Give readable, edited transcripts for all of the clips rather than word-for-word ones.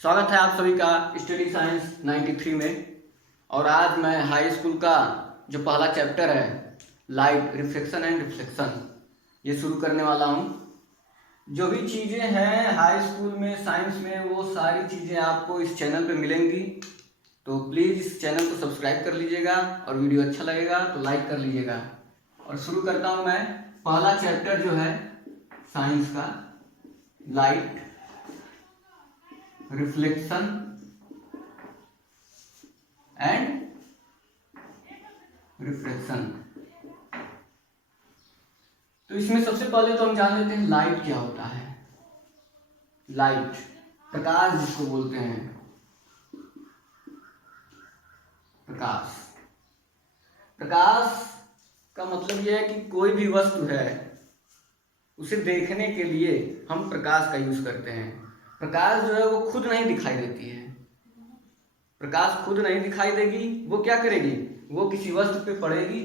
स्वागत है आप सभी का स्टडी साइंस 93 में। और आज मैं हाई स्कूल का जो पहला चैप्टर है लाइट, रिफ्लेक्शन एंड रिफ्लेक्शन, ये शुरू करने वाला हूँ। जो भी चीज़ें हैं हाई स्कूल में साइंस में, वो सारी चीज़ें आपको इस चैनल पे मिलेंगी। तो प्लीज़ इस चैनल को सब्सक्राइब कर लीजिएगा और वीडियो अच्छा लगेगा तो लाइक कर लीजिएगा। और शुरू करता हूँ मैं पहला चैप्टर जो है साइंस का, लाइट, रिफ्लेक्शन एंड रिफ्रैक्शन। तो इसमें सबसे पहले तो हम जान लेते हैं लाइट क्या होता है। लाइट, प्रकाश जिसको बोलते हैं, प्रकाश। प्रकाश का मतलब यह है कि कोई भी वस्तु है उसे देखने के लिए हम प्रकाश का यूज करते हैं। प्रकाश जो है वो खुद नहीं दिखाई देती है। प्रकाश खुद नहीं दिखाई देगी, वो क्या करेगी, वो किसी वस्तु पे पड़ेगी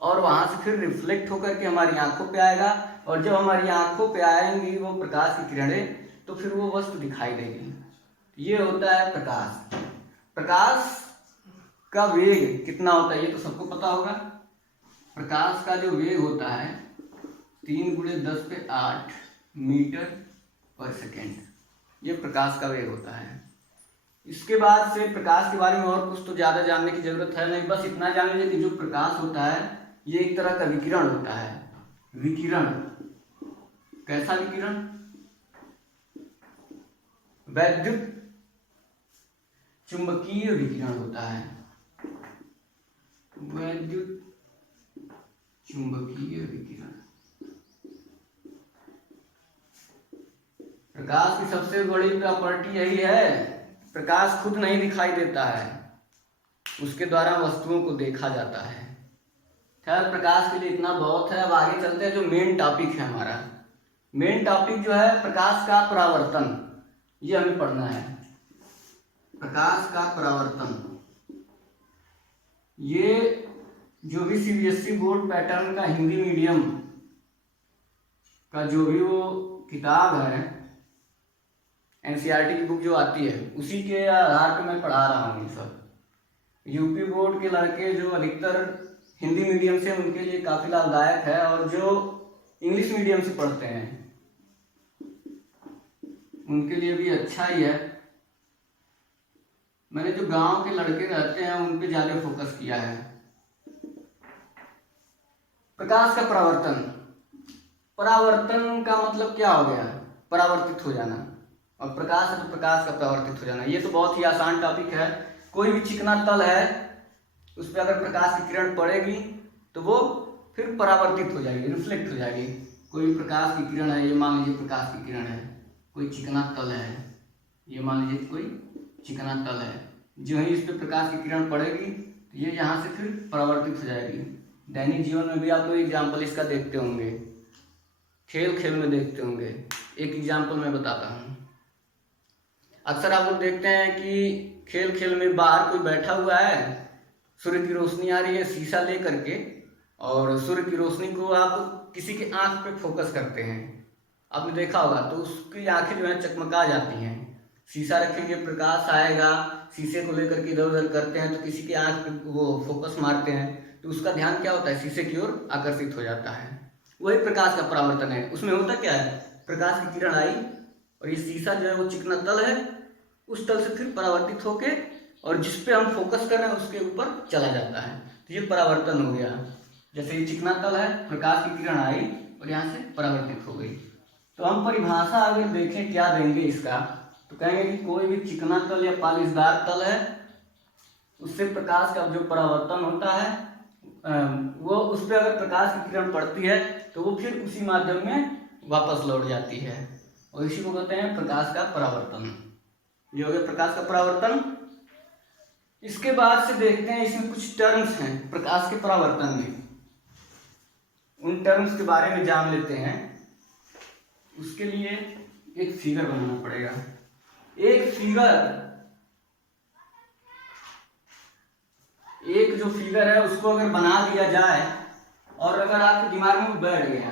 और वहां से फिर रिफ्लेक्ट होकर के हमारी आंखों पे आएगा। और जब हमारी आंखों पे आएंगी वो प्रकाश की किरणें, तो फिर वो वस्तु दिखाई देगी। ये होता है प्रकाश। प्रकाश का वेग कितना होता है ये तो सबको पता होगा। प्रकाश का जो वेग होता है 3 × 10⁸ मीटर पर सेकेंड, ये प्रकाश का वेग होता है। इसके बाद से प्रकाश के बारे में और कुछ तो ज़्यादा जानने की जरूरत है नहीं, बस इतना जान लीजिए कि जो प्रकाश होता है ये एक तरह का विकिरण होता है। विकिरण, कैसा विकिरण? वैद्युत चुंबकीय विकिरण होता है। वैद्युत चुंबकीय विकिरण। प्रकाश की सबसे बड़ी प्रॉपर्टी यही है, प्रकाश खुद नहीं दिखाई देता है, उसके द्वारा वस्तुओं को देखा जाता है। खैर, प्रकाश के लिए इतना बहुत है। अब आगे चलते हैं जो मेन टॉपिक है हमारा। मेन टॉपिक जो है प्रकाश का परावर्तन, ये हमें पढ़ना है। प्रकाश का परावर्तन, ये जो भी सीबीएसई बोर्ड पैटर्न का हिंदी मीडियम का जो भी वो किताब है, एनसीईआरटी की बुक जो आती है, उसी के आधार पे मैं पढ़ा रहा हूँ ये सब। यूपी बोर्ड के लड़के जो अधिकतर हिंदी मीडियम से, उनके लिए काफ़ी लाभदायक है। और जो इंग्लिश मीडियम से पढ़ते हैं उनके लिए भी अच्छा ही है। मैंने जो गांव के लड़के रहते हैं उन पे ज़्यादा फोकस किया है। प्रकाश का परावर्तन, परावर्तन का मतलब क्या हो गया? परावर्तित हो जाना। और प्रकाश है तो प्रकाश का परावर्तित हो जाना, ये तो बहुत ही आसान टॉपिक है। कोई भी चिकना तल है, उस पर अगर प्रकाश की किरण पड़ेगी तो वो फिर परावर्तित हो जाएगी, रिफ्लेक्ट हो जाएगी। कोई भी प्रकाश की किरण है, ये मान लीजिए प्रकाश की किरण है, कोई चिकना तल है, ये मान लीजिए कोई चिकना तल है, जो ही इस पर प्रकाश की किरण पड़ेगी तो ये यहाँ से फिर परावर्तित हो जाएगी। दैनिक जीवन में भी आप लोग एग्जाम्पल इसका देखते होंगे, खेल खेल में देखते होंगे। एक एग्जाम्पल मैं बताता हूँ। अक्सर आप लोग देखते हैं कि खेल खेल में बाहर कोई बैठा हुआ है, सूर्य की रोशनी आ रही है शीशा ले करके, और सूर्य की रोशनी को आप किसी की आंख पे फोकस करते हैं, आपने देखा होगा, तो उसकी आंखें जो है चकमका जाती हैं। शीशा रखेंगे, प्रकाश आएगा, शीशे को लेकर के इधर उधर करते हैं तो किसी की आंख पे वो फोकस मारते हैं तो उसका ध्यान क्या होता है, शीशे की ओर आकर्षित हो जाता है। वही प्रकाश का परावर्तन है। उसमें होता क्या है, प्रकाश की किरण आई और ये शीशा जो है वो चिकना तल है, उस तल से फिर परावर्तित होके और जिस पे हम फोकस कर रहे हैं उसके ऊपर चला जाता है, तो ये परावर्तन हो गया। जैसे ये चिकना तल है, प्रकाश की किरण आई और यहाँ से परावर्तित हो गई। तो हम परिभाषा अगर देखें क्या देंगे इसका, तो कहेंगे कि कोई भी चिकना तल या पालिशदार तल है, उससे प्रकाश का जो परावर्तन होता है वो उस पर अगर प्रकाश की किरण पड़ती है तो वो फिर उसी माध्यम में वापस लौट जाती है, और इसी को कहते हैं प्रकाश का परावर्तन। ये हो गया प्रकाश का परावर्तन। इसके बाद से देखते हैं इसमें कुछ टर्म्स हैं प्रकाश के परावर्तन में, उन टर्म्स के बारे में जान लेते हैं। उसके लिए एक फिगर बनाना पड़ेगा। एक जो फिगर है उसको अगर बना दिया जाए और अगर आपके दिमाग में बैठ गया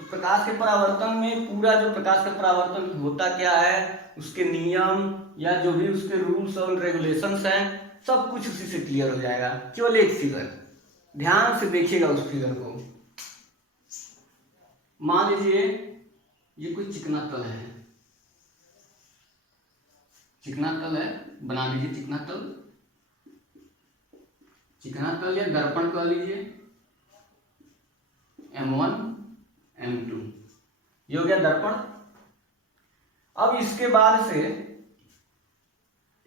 तो प्रकाश के परावर्तन में पूरा जो प्रकाश का परावर्तन होता क्या है, उसके नियम या जो भी उसके रूल्स और रेगुलेशंस हैं, सब कुछ उसी से क्लियर हो जाएगा। केवल एक फिगर ध्यान से देखिएगा, उस फिगर को मान लीजिए ये कोई चिकना तल है, चिकना तल है, बना लीजिए चिकना तल, चिकना तल या दर्पण कह लीजिए, M1 M2 ये हो गया दर्पण। अब इसके बाद से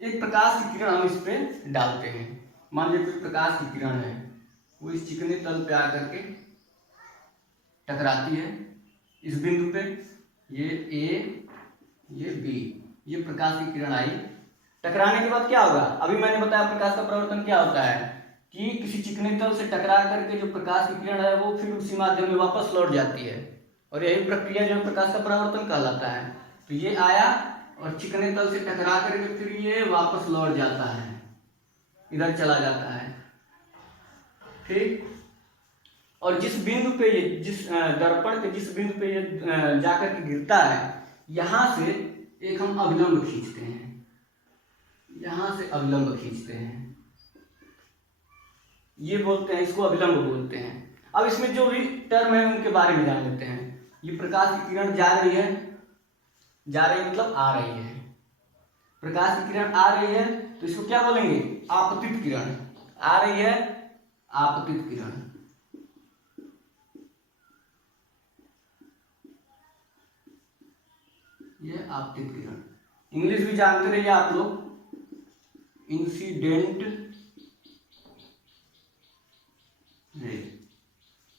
एक प्रकाश की किरण हम इस पे डालते हैं। मान लीजिए कोई प्रकाश की किरण है, वो इस चिकने तल पे आकर के टकराती है इस बिंदु पे, ये A ये B, ये प्रकाश की किरण आई। टकराने के बाद क्या होगा, अभी मैंने बताया प्रकाश का परावर्तन क्या होता है कि किसी चिकने तल से टकरा करके जो प्रकाश की किरण है वो फिर उसी माध्यम में वापस लौट जाती है, और यही प्रक्रिया जो प्रकाश का परावर्तन कहलाता है। तो ये आया और चिकने तल से टकरा करके फिर ये वापस लौट जाता है, इधर चला जाता है, ठीक। और जिस बिंदु पे ये, जिस दर्पण के जिस बिंदु पे ये जाकर के गिरता है, यहां से एक हम अभिलंब खींचते हैं, यहां से अभिलंब खींचते हैं, ये बोलते हैं, इसको अभिलंब बोलते हैं। अब इसमें जो भी टर्म है उनके बारे में जान लेते हैं। ये प्रकाश की किरण जा रही है, जा रही मतलब आ रही है, प्रकाश की किरण आ रही है तो इसको क्या बोलेंगे, आपतित किरण। आ रही है आपतित किरण, ये आपतित किरण। इंग्लिश भी जानते रहिए आप लोग, इंसिडेंट रे,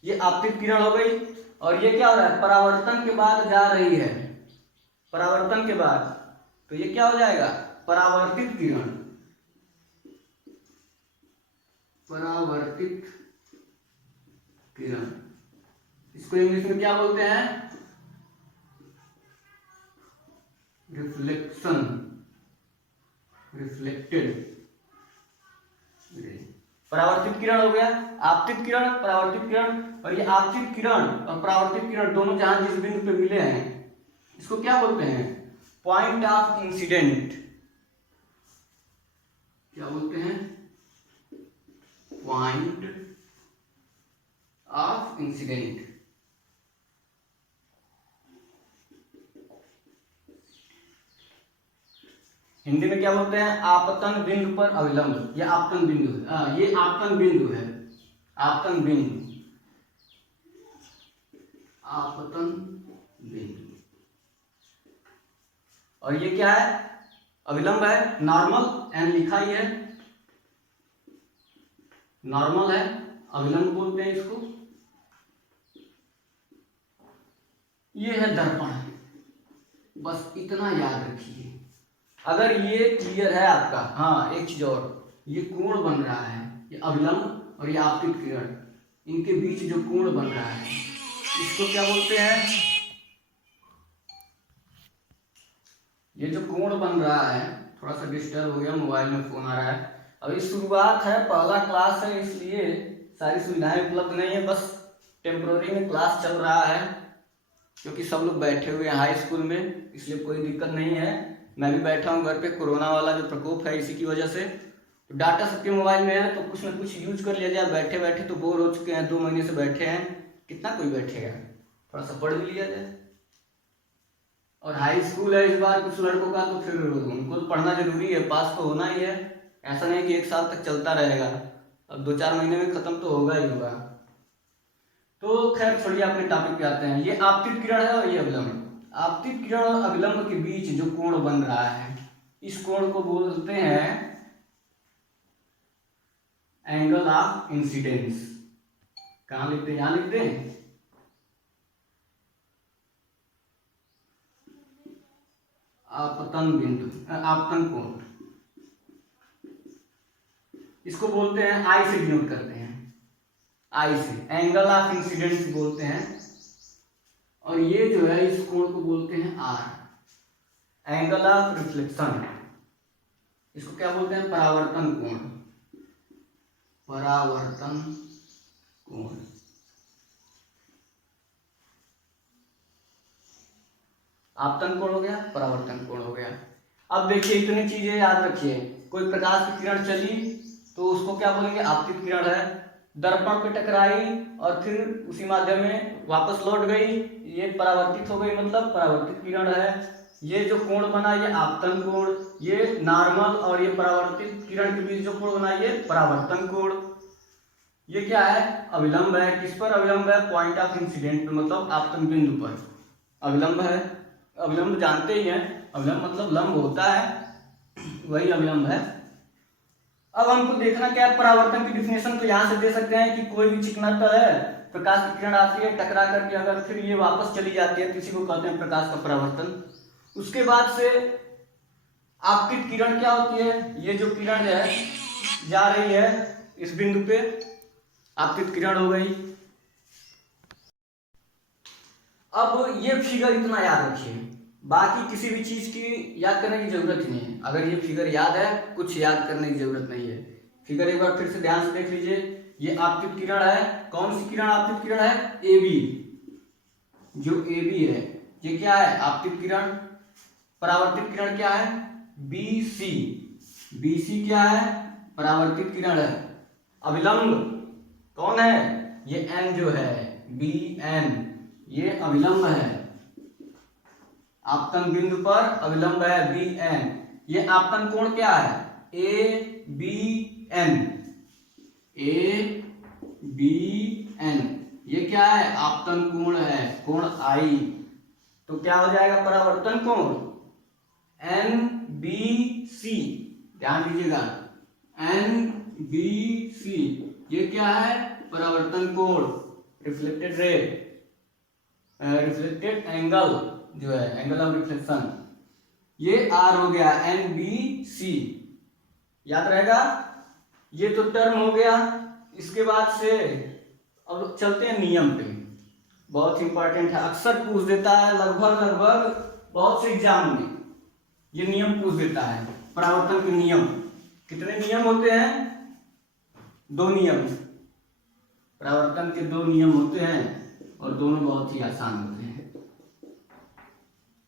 ये आपतित किरण हो गई। और ये क्या हो रहा है, परावर्तन के बाद जा रही है, परावर्तन के बाद, तो ये क्या हो जाएगा, परावर्तित किरण, परावर्तित किरण। इसको इंग्लिश में क्या बोलते हैं, रिफ्लेक्शन, रिफ्लेक्टेड। परावर्तित किरण हो गया, आपतित किरण, परावर्तित किरण। और ये आपतित किरण और परावर्तित किरण दोनों जहां जिस बिंदु पे मिले हैं, इसको क्या बोलते हैं, पॉइंट ऑफ इंसिडेंट। क्या बोलते हैं, पॉइंट ऑफ इंसिडेंट। हिंदी में क्या बोलते हैं, आपतन बिंदु पर अविलंब, ये आपतन बिंदु है, ये आपतन बिंदु है, आपतन बिंदु, आपतन बिंदु। और ये क्या है, अविलंब है, नॉर्मल, एन लिखा ही है, नॉर्मल है, अविलंब बोलते हैं इसको। ये है दर्पण, बस इतना याद रखिए। अगर ये क्लियर है आपका, हाँ एक चीज और, ये कोण बन रहा है, ये अविलंब और ये आपतित किरण, इनके बीच जो कोण बन रहा है इसको क्या बोलते हैं, ये जो कोण बन रहा है, थोड़ा सा डिस्टर्ब हो गया, मोबाइल में फोन आ रहा है। अभी शुरुआत है, पहला क्लास है, इसलिए सारी सुविधाएं उपलब्ध नहीं है, बस टेम्पोररी में क्लास चल रहा है, क्योंकि सब लोग बैठे हुए हैं हाई स्कूल में, इसलिए कोई दिक्कत नहीं है। मैं भी बैठा हूँ घर पे, कोरोना वाला जो प्रकोप है इसी की वजह से, तो डाटा सबके मोबाइल में है, तो कुछ ना कुछ यूज कर लिया जाए। बैठे बैठे तो बोर हो चुके हैं, 2 महीने से बैठे हैं, कितना कोई बैठेगा, थोड़ा सा पढ़ भी लिया जाए। और हाई स्कूल है इस बार कुछ लड़कों का, तो फिर उनको तो पढ़ना जरूरी है, पास तो होना ही है, ऐसा नहीं कि 1 साल तक चलता रहेगा, अब 2-4 महीने में खत्म तो होगा ही होगा। तो खैर छोड़िए, अपने टॉपिक पे आते हैं। ये आपतित किरण है और ये अविलंब। आपतित किरण और अविलंब के बीच जो कोण बन रहा है, इस कोण को बोलते हैं एंगल ऑफ इंसिडेंस। कहां लिखते हैं, यहां लिखते हैं, आपतन बिंदु, आपतन कोण, इसको बोलते हैं, आई से डिनोट करते हैं, आई से एंगल ऑफ इंसिडेंस बोलते हैं। और ये जो है इस कोण को बोलते हैं आर, एंगल ऑफ रिफ्लेक्शन। इसको क्या बोलते हैं, परावर्तन कोण, परावर्तन कोण। आपतन कोण हो गया, परावर्तन कोण हो गया। अब देखिए इतनी चीजें याद रखिए, कोई प्रकाश की किरण चली तो उसको क्या बोलेंगे, आपतित किरण है। दर्पण पे टकराई और फिर उसी माध्यम में वापस लौट गई, ये परावर्तित हो गई, मतलब परावर्तित किरण है। ये जो कोण बना ये आपतन कोण, ये नॉर्मल और ये परावर्तित किरण के बीच जो कोण बना ये परावर्तन कोण। ये क्या है, अविलंब है। किस पर अविलंब है, पॉइंट ऑफ इंसिडेंट पे, मतलब आपतन बिंदु पर अविलंब है। अविलंब जानते ही हैं, अविलंब मतलब लंब होता है, वही अविलंब है। अब हमको देखना क्या है, परावर्तन की डिफिनेशन तो यहाँ से दे सकते हैं कि कोई भी चिकना तल है, प्रकाश की किरण आती है, टकरा करके अगर फिर ये वापस चली जाती है तो इसी को कहते हैं प्रकाश का परावर्तन। उसके बाद से आपतित किरण क्या होती है, ये जो किरण है जा रही है इस बिंदु पे, आपतित किरण हो गई। अब ये फिगर इतना याद रखिए, बाकी किसी भी चीज की याद करने की जरूरत ही नहीं है। अगर ये फिगर याद है, कुछ याद करने की जरूरत नहीं है। फिगर एक बार फिर से ध्यान से देख लीजिए, ये आपतित किरण है। कौन सी किरण आपतित किरण है, ए बी, जो ए बी है ये क्या है, आपतित किरण। परावर्तित किरण क्या है, बी सी, बी सी क्या है, परावर्तित किरण है। अविलंब कौन है, ये एन जो है, बी एन, ये अविलंब है। आपतन बिंदु पर अविलंब है बी एन। ये आपतन कोण क्या है, A B N, A B N, ये क्या है, आपतन कोण है, कोण आई। तो क्या हो जाएगा, परावर्तन कोण एन बी सी, ध्यान दीजिएगा, एन बी सी, ये क्या है, परावर्तन कोण, रिफ्लेक्टेड रे, रिफ्लेक्टेड एंगल जो है, एंगल ऑफ रिफ्लेक्शन, ये आर हो गया, एन बी सी, याद रहेगा। ये तो टर्म हो गया। इसके बाद से अब चलते हैं नियम पे, बहुत इंपॉर्टेंट है, अक्सर पूछ देता है, लगभग बहुत से एग्जाम में ये नियम पूछ देता है। परावर्तन के नियम, कितने नियम होते हैं, 2 नियम। परावर्तन के 2 नियम होते हैं और दोनों बहुत ही आसान होते हैं।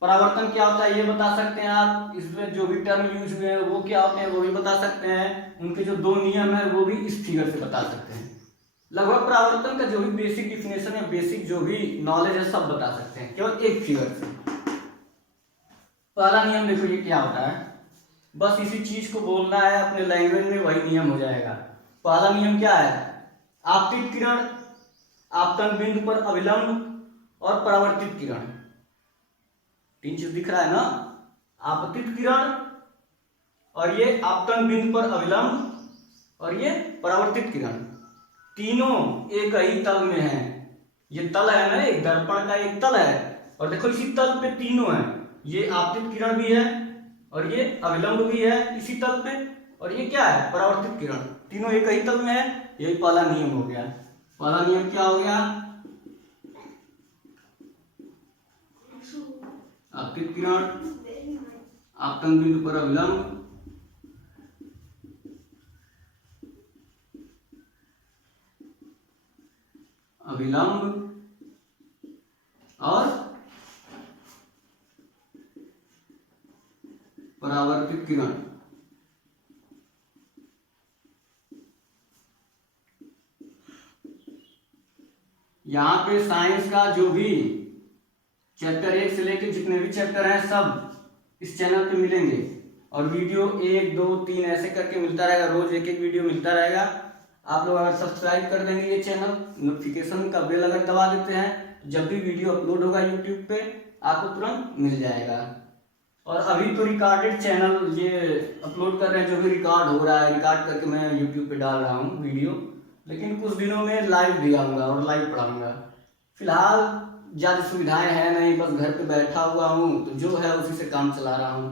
परावर्तन क्या होता है ये बता सकते हैं आप, इसमें जो भी टर्म यूज हुए हैं वो क्या होते हैं वो भी बता सकते हैं, उनके जो 2 नियम है वो भी इस फिगर से बता सकते हैं। लगभग परावर्तन का जो भी बेसिक डिफिनेशन है, बेसिक जो भी नॉलेज है सब बता सकते हैं केवल एक फिगर से। पहला नियम देखो ये क्या होता है, बस इसी चीज को बोलना है अपने लैंग्वेज में, वही नियम हो जाएगा। पहला नियम क्या है, आपतित किरण आपतन बिंदु पर अविलंब और परावर्तित किरण, 3 चीज दिख रहा है ना, आपतित किरण और ये आपतन बिंदु पर अविलंब और ये परावर्तित किरण, तीनों एक ही तल में है। ये तल है ना, एक दर्पण का एक तल है, और देखो इसी तल पे तीनों है, ये आपतित किरण भी है और ये अविलंब भी है इसी तल पे, और ये क्या है, परावर्तित किरण, तीनों एक ही तल में है। यही पहला नियम हो गया। पहला नियम क्या हो गया, आपतित किरण आपतन बिंदु पर अविलंब और परावर्तित किरण। यहाँ पे साइंस का जो भी चैप्टर 1 से लेकर जितने भी चैप्टर हैं सब इस चैनल पे मिलेंगे, और वीडियो 1 2 3 ऐसे करके मिलता रहेगा, रोज एक एक वीडियो मिलता रहेगा। आप लोग अगर सब्सक्राइब कर देंगे ये चैनल, नोटिफिकेशन का बेल अगर दबा देते हैं, जब भी वीडियो अपलोड होगा यूट्यूब पे आपको तुरंत मिल जाएगा। और अभी तो रिकॉर्डेड चैनल ये अपलोड कर रहे हैं, जो भी रिकॉर्ड हो रहा है रिकॉर्ड करके मैं यूट्यूब पे डाल रहा हूँ वीडियो, लेकिन कुछ दिनों में लाइव भी आऊँगा और लाइव पढ़ाऊँगा। फिलहाल ज़्यादा सुविधाएं हैं नहीं, बस घर पे बैठा हुआ हूँ तो जो है उसी से काम चला रहा हूँ।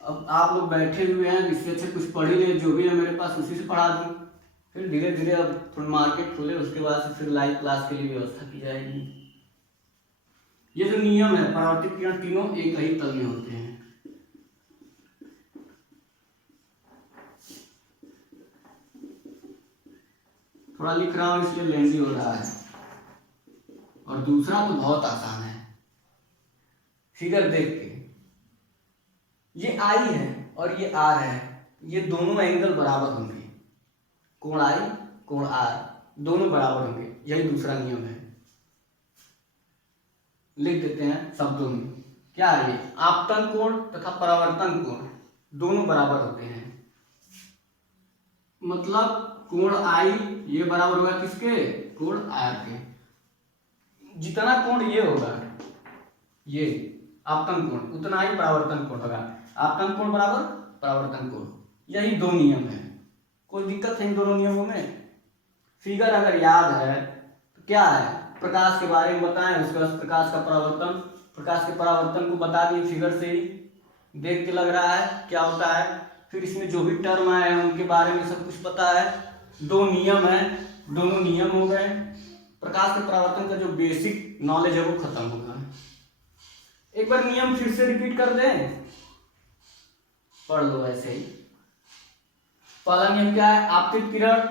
अब आप लोग बैठे हुए हैं, इससे अच्छे कुछ पढ़ ही ले, जो भी है मेरे पास उसी से पढ़ा दूँ, फिर धीरे धीरे अब थोड़ा मार्केट खुले उसके बाद से फिर लाइव क्लास के लिए व्यवस्था की जाएगी। ये जो नियम है, परावर्तित किरण तीनों एक ही तल में होते हैं। थोड़ा लिख रहा हूं इसलिए लेंदी हो रहा है, और दूसरा तो बहुत आसान है, फिगर देख के, ये आई है और ये आर है, ये दोनों एंगल बराबर होंगे, कोण आई कोण आर दोनों बराबर होंगे, यही दूसरा नियम है। लिख देते हैं शब्दों में, क्या है ये, आपतन कोण तथा परावर्तन कोण दोनों बराबर होते हैं। मतलब कोण आई ये बराबर होगा किसके, कोण आर के। जितना कोण ये होगा, ये आपतन कोण, उतना ही परावर्तन कोण होगा। आपतन कोण बराबर परावर्तन कोण, यही दो नियम है। कोई दिक्कत है इन दोनों नियमों में? फिगर अगर याद है तो क्या है, प्रकाश के बारे में बताएं, उसके बाद प्रकाश का परावर्तन, प्रकाश के परावर्तन को बता दिए फिगर से ही, देख के लग रहा है क्या होता है। फिर इसमें जो भी टर्म आए हैं उनके बारे में सब कुछ पता है। दो नियम है, दोनों नियम हो गए। प्रकाश के परावर्तन का जो बेसिक नॉलेज है वो खत्म होगा। एक बार नियम फिर से रिपीट कर दें, पढ़ लो ऐसे ही। पहला नियम क्या है, आपतित किरण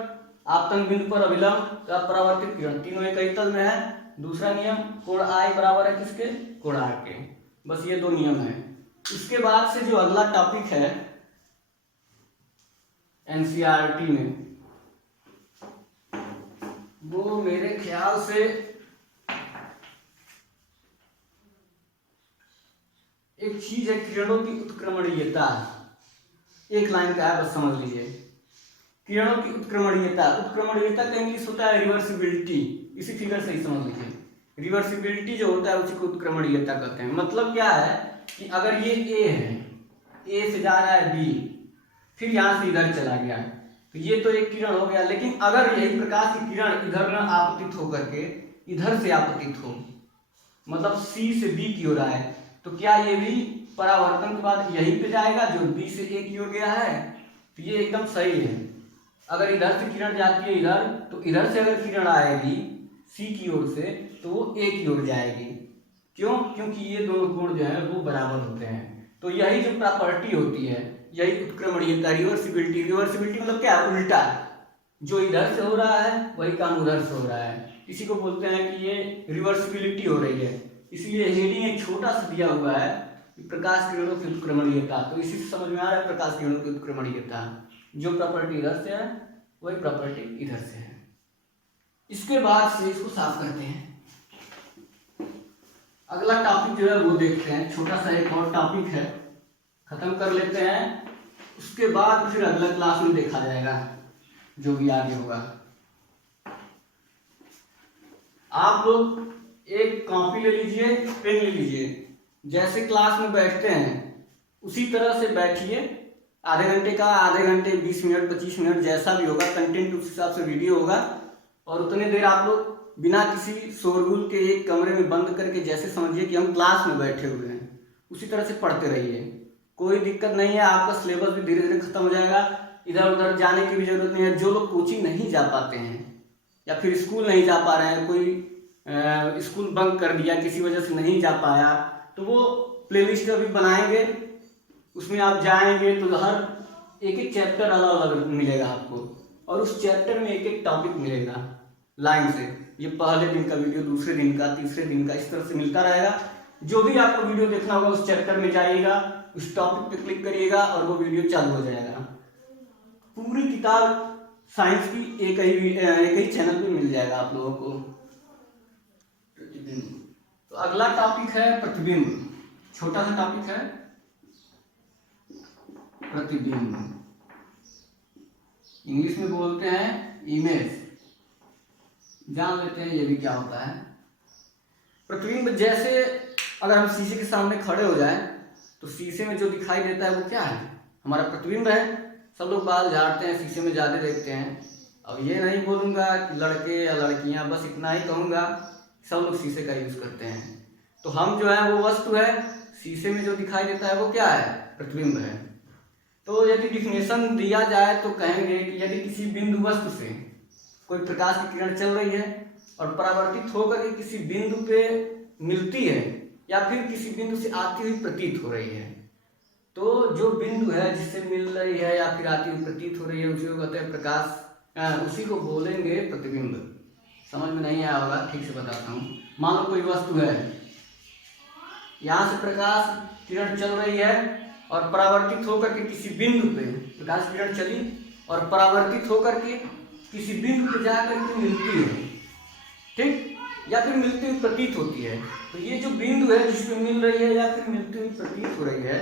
आपतन बिंदु पर अभिलंब या परावर्तित किरण तीनों एक ही तल में है। दूसरा नियम कोण आई बराबर है किसके, कोण आर के। बस ये दो नियम है। इसके बाद से जो अगला टॉपिक है एनसीईआरटी में, वो मेरे ख्याल से एक चीज है किरणों की उत्क्रमणीयता। एक लाइन का है, बस समझ लीजिए। किरणों की उत्क्रमणीयता, उत्क्रमणीयता का इंग्लिश होता है रिवर्सिबिलिटी। इसी फिगर से ही समझ लीजिए, रिवर्सिबिलिटी जो होता है उसी को उत्क्रमणीयता कहते हैं। मतलब क्या है कि अगर ये ए है, ए से जा रहा है बी, फिर यहां से इधर चला गया, तो ये तो एक किरण हो गया। लेकिन अगर यही प्रकाश की किरण इधर न आपतित होकर के इधर से आपतित हो, मतलब सी से बी की ओर आए, तो क्या ये भी परावर्तन के बाद यहीं पे जाएगा जो बी से ए की ओर गया है? तो ये एकदम सही है। अगर इधर से किरण जाती है इधर, तो इधर से अगर किरण आएगी सी की ओर से, तो वो ए की ओर जाएगी। क्यों? क्योंकि ये दोनों कोण जो है वो बराबर होते हैं। तो यही जो प्रॉपर्टी होती है, यही उत्क्रमणीयता, रिवर्सिबिलिटी। रिवर्सिबिलिटी मतलब क्या है, उल्टा। जो इधर से हो रहा है वही काम उधर से हो रहा है, इसी को बोलते हैं कि ये रिवर्सिबिलिटी हो रही है। इसलिए हेडिंग एक छोटा सा दिया हुआ है, प्रकाश किरणों की उत्क्रमणीयता। तो इसी से समझ में आ रहा है प्रकाश किरणों की उत्क्रमणीयता, जो प्रॉपर्टी इधर से है वही प्रॉपर्टी इधर से है। इसके बाद से इसको साफ करते हैं। अगला टॉपिक जो है वो देखते हैं, छोटा सा एक और टॉपिक है, खत्म कर लेते हैं। उसके बाद फिर अगला क्लास में देखा जाएगा जो भी आगे होगा। आप लोग एक कॉपी ले लीजिए, पेन ले लीजिए, जैसे क्लास में बैठते हैं उसी तरह से बैठिए। आधे घंटे का, आधे घंटे 20 मिनट 25 मिनट जैसा भी होगा, कंटेंट उस हिसाब से वीडियो होगा। और उतने देर आप लोग बिना किसी शोरगुल के एक कमरे में बंद करके जैसे समझिए कि हम क्लास में बैठे हुए हैं, उसी तरह से पढ़ते रहिए। कोई दिक्कत नहीं है, आपका सिलेबस भी धीरे धीरे खत्म हो जाएगा। इधर उधर जाने की भी जरूरत नहीं है। जो लोग कोचिंग नहीं जा पाते हैं या फिर स्कूल नहीं जा पा रहे हैं, कोई स्कूल बंक कर दिया किसी वजह से नहीं जा पाया, तो वो प्लेलिस्ट अभी बनाएंगे, उसमें आप जाएंगे तो हर एक एक चैप्टर अलग अलग मिलेगा आपको, और उस चैप्टर में एक एक टॉपिक मिलेगा लाइन से। ये पहले दिन का वीडियो, दूसरे दिन का, तीसरे दिन का, इस तरह से मिलता रहेगा। जो भी आपको वीडियो देखना होगा उस चैप्टर में जाइएगा, उस टॉपिक पे क्लिक करिएगा और वो वीडियो चालू हो जाएगा। पूरी किताब साइंस की एक ही चैनल पे मिल जाएगा आप लोगों को। तो अगला टॉपिक है प्रतिबिंब। छोटा सा टॉपिक है प्रतिबिंब, इंग्लिश में बोलते हैं इमेज। जान लेते हैं ये भी क्या होता है। प्रतिबिंब, जैसे अगर हम शीशे के सामने खड़े हो जाएं तो शीशे में जो दिखाई देता है वो क्या है, हमारा प्रतिबिंब है। सब लोग बाल झाड़ते हैं, शीशे में ज़्यादा देखते हैं। अब ये नहीं बोलूँगा कि लड़के या लड़कियां, बस इतना ही कहूँगा सब लोग शीशे का यूज़ करते हैं। तो हम जो है वो वस्तु है, शीशे में जो दिखाई देता है वो क्या है, प्रतिबिंब है। तो यदि डिफिनेशन दिया जाए तो कहेंगे कि यदि किसी बिंदु वस्तु से कोई प्रकाश की किरण चल रही है और परावर्तित होकर के किसी बिंदु पे मिलती है या फिर किसी बिंदु से आती हुई प्रतीत हो रही है, तो जो बिंदु है जिससे मिल रही है या फिर आती हुई प्रतीत हो रही है उसी को कहते हैं प्रकाश, उसी को बोलेंगे प्रतिबिंब। समझ में नहीं आया होगा, ठीक से बताता हूँ। मान लो कोई वस्तु है, यहाँ से प्रकाश किरण चल रही है और परावर्तित होकर के किसी बिंदु पे प्रकाश किरण चली और परावर्तित होकर के किसी बिंदु पे जाकर के मिलती है, ठीक, या फिर मिलती हुई प्रतीत होती है। तो ये जो बिंदु है जिस पे मिल रही है या फिर मिलती हुई प्रतीत हो रही है,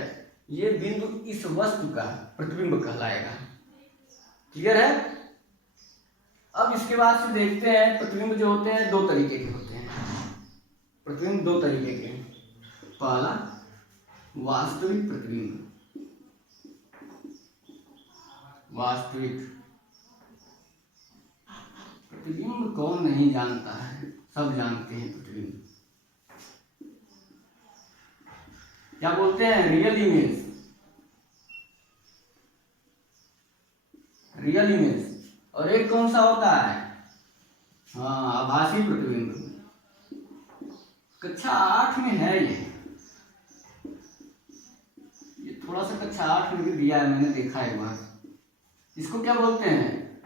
ये बिंदु इस वस्तु का प्रतिबिंब कहलाएगा। क्लियर है? अब इसके बाद से देखते हैं प्रतिबिंब जो होते हैं दो तरीके के होते हैं। प्रतिबिंब दो तरीके के, पहला वास्तविक प्रतिबिंब, वास्तविक प्रतिबिंब कौन नहीं जानता है, सब जानते हैं प्रतिबिंब। क्या बोलते हैं? Real image, real image. और एक कौन सा होता है? हाँ, आभासी प्रतिबिंब। कक्षा 8 में है ये थोड़ा सा कक्षा 8 में भी दिया है, मैंने देखा है एक बार। इसको क्या बोलते हैं?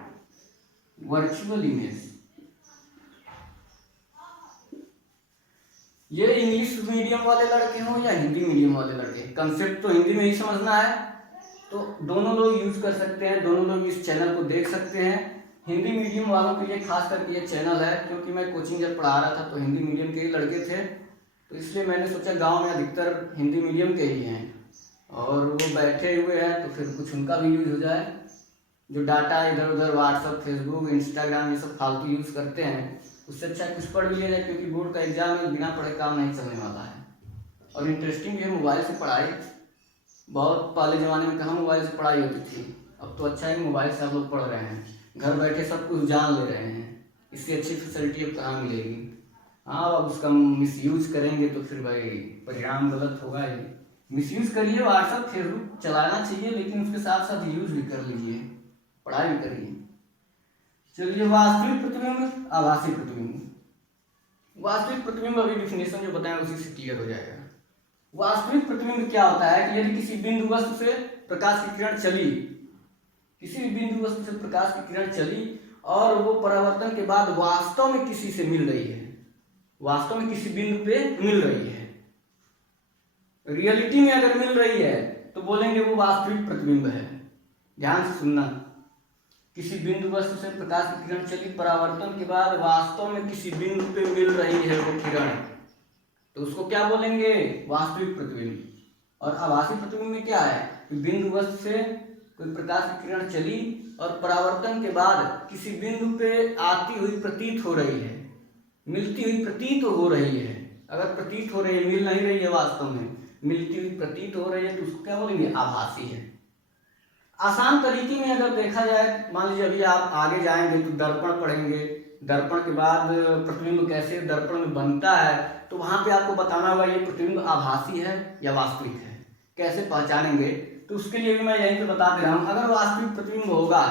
Virtual image. ये इंग्लिश मीडियम वाले लड़के हों या हिंदी मीडियम वाले लड़के, कंसेप्ट तो हिंदी में ही समझना है, तो दोनों लोग यूज कर सकते हैं, दोनों लोग इस चैनल को देख सकते हैं। हिंदी मीडियम वालों के लिए खास करके ये चैनल है, क्योंकि मैं कोचिंग जब पढ़ा रहा था तो हिंदी मीडियम के ही लड़के थे, तो इसलिए मैंने सोचा गांव में अधिकतर हिंदी मीडियम के ही हैं और वो बैठे हुए हैं तो फिर कुछ उनका भी यूज हो जाए। जो डाटा इधर उधर व्हाट्सअप, फेसबुक, इंस्टाग्राम ये सब फालतू यूज करते हैं, उससे अच्छा कुछ पढ़ भी लिया जाए, क्योंकि बोर्ड का एग्जाम में बिना पढ़े काम नहीं चलने वाला है। और इंटरेस्टिंग भी है मोबाइल से पढ़ाई। बहुत पहले ज़माने में कहाँ मोबाइल से पढ़ाई होती थी, अब तो अच्छा है मोबाइल से आप लोग पढ़ रहे हैं, घर बैठे सब कुछ जान ले रहे हैं। इससे अच्छी फैसिलिटी अब कहाँ मिलेगी। हाँ, अब उसका मिसयूज करेंगे तो फिर भाई परिणाम गलत होगा ही। मिसयूज करिए, व्हाट्सअप फेसबुक चलाना चाहिए, लेकिन उसके साथ साथ यूज भी कर लीजिए, पढ़ाई भी करिए। चलिए, वास्तविक प्रतिबिंब, आभासी प्रतिबिंब। वास्तविक प्रतिबिंब अभी डिफिनेशन जो बताएं उसी से क्लियर हो जाएगा। वास्तविक प्रतिबिंब क्या होता है कि यदि किसी बिंदु वस्तु से प्रकाश की किरण चली, किसी भी बिंदु वस्तु से प्रकाश की किरण चली और वो परावर्तन के बाद वास्तव में किसी से मिल रही है, वास्तव में किसी बिंदु पे मिल रही है, रियलिटी में अगर मिल रही है तो बोलेंगे वो वास्तविक प्रतिबिंब है। ध्यान से सुनना, किसी बिंदु वस्तु से प्रकाश की किरण चली, परावर्तन के बाद वास्तव में किसी बिंदु पे मिल रही है वो किरण, तो उसको क्या बोलेंगे? वास्तविक प्रतिबिंब। और आभासी प्रतिबिंब में क्या है कि बिंदु वस्तु से कोई प्रकाश की किरण चली और परावर्तन के बाद किसी बिंदु पे आती हुई प्रतीत हो रही है, मिलती हुई प्रतीत हो रही है। अगर प्रतीत हो रही है, मिल नहीं रही है, वास्तव में मिलती हुई प्रतीत हो रही है, तो उसको क्या बोलेंगे? आभासी है। आसान तरीके में अगर देखा जाए, मान लीजिए अभी आप आगे जाएंगे तो दर्पण पढ़ेंगे, दर्पण के बाद प्रतिबिंब कैसे दर्पण में बनता है, तो वहां पे आपको बताना होगा ये प्रतिबिंब आभासी है या वास्तविक है, कैसे पहचानेंगे। तो उसके लिए भी मैं यहीं पे बता दे रहा हूँ। अगर वास्तविक प्रतिबिंब होगा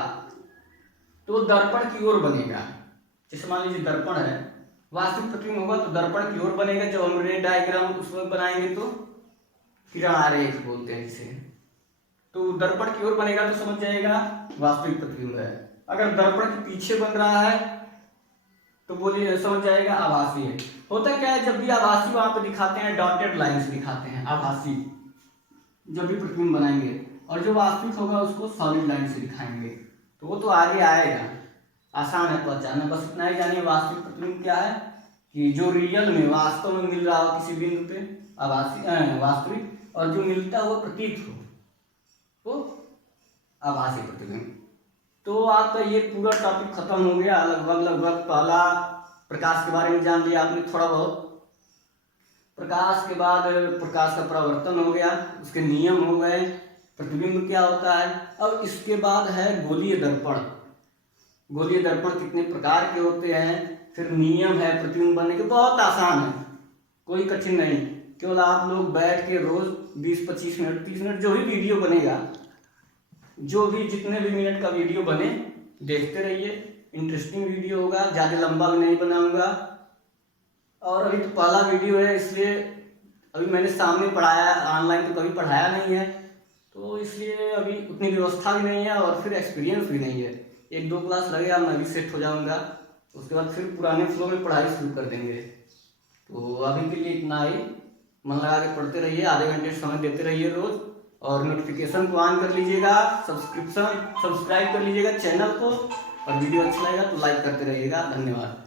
तो दर्पण की ओर बनेगा। जैसे मान लीजिए दर्पण है, वास्तविक प्रतिबिंब होगा तो दर्पण की ओर बनेगा। जब हम रे डायग्राम उसमें बनाएंगे तो किरण आरेख बोलते हैं जिसे, तो दर्पण की ओर बनेगा तो समझ जाएगा वास्तविक प्रतिबिंब है। अगर दर्पण के पीछे बन रहा है तो बोलिए समझ जाएगा आभासी है। होता क्या है, जब भी आभासी वहां पे दिखाते हैं डॉटेड लाइन से दिखाते हैं आभासी, जब भी प्रतिबिंब बनाएंगे, और जो वास्तविक होगा उसको सॉलिड लाइन से दिखाएंगे, तो वो तो आगे आएगा। आसान है पहचानना, बस इतना ही जानिए वास्तविक प्रतिबिंब क्या है कि जो रियल में वास्तव में मिल रहा हो किसी बिंदु पे, आभासी वास्तविक, और जो मिलता हुआ प्रतीत हो वो आभासी प्रतिबिंब। तो आपका ये पूरा टॉपिक खत्म हो गया। लगभग पहला प्रकाश के बारे में जान लिया आपने थोड़ा बहुत, प्रकाश के बाद प्रकाश का परावर्तन हो गया, उसके नियम हो गए, प्रतिबिंब क्या होता है। अब इसके बाद है गोलीय दर्पण। गोलीय दर्पण कितने प्रकार के होते हैं, फिर नियम है प्रतिबिंब बनने के। बहुत आसान है, कोई कठिन नहीं, केवल आप लोग बैठ के रोज 20-25 मिनट 30 मिनट जो भी वीडियो बनेगा, जो भी जितने भी मिनट का वीडियो बने देखते रहिए। इंटरेस्टिंग वीडियो होगा, ज़्यादा लंबा भी नहीं बनाऊंगा। और अभी तो पहला वीडियो है, इसलिए अभी मैंने सामने पढ़ाया, ऑनलाइन तो कभी पढ़ाया नहीं है, तो इसलिए अभी उतनी व्यवस्था भी नहीं है और फिर एक्सपीरियंस भी नहीं है। 1-2 क्लास लगेगा, मैं भी सेट हो जाऊंगा, उसके बाद फिर पुराने फ्लो में पढ़ाई शुरू कर देंगे। तो अभी के लिए इतना ही, मन लगा के पढ़ते रहिए, आधे घंटे समय देते रहिए रोज, और नोटिफिकेशन को ऑन कर लीजिएगा, सब्सक्राइब कर लीजिएगा चैनल को, और वीडियो अच्छा लगेगा तो लाइक करते रहिएगा। धन्यवाद।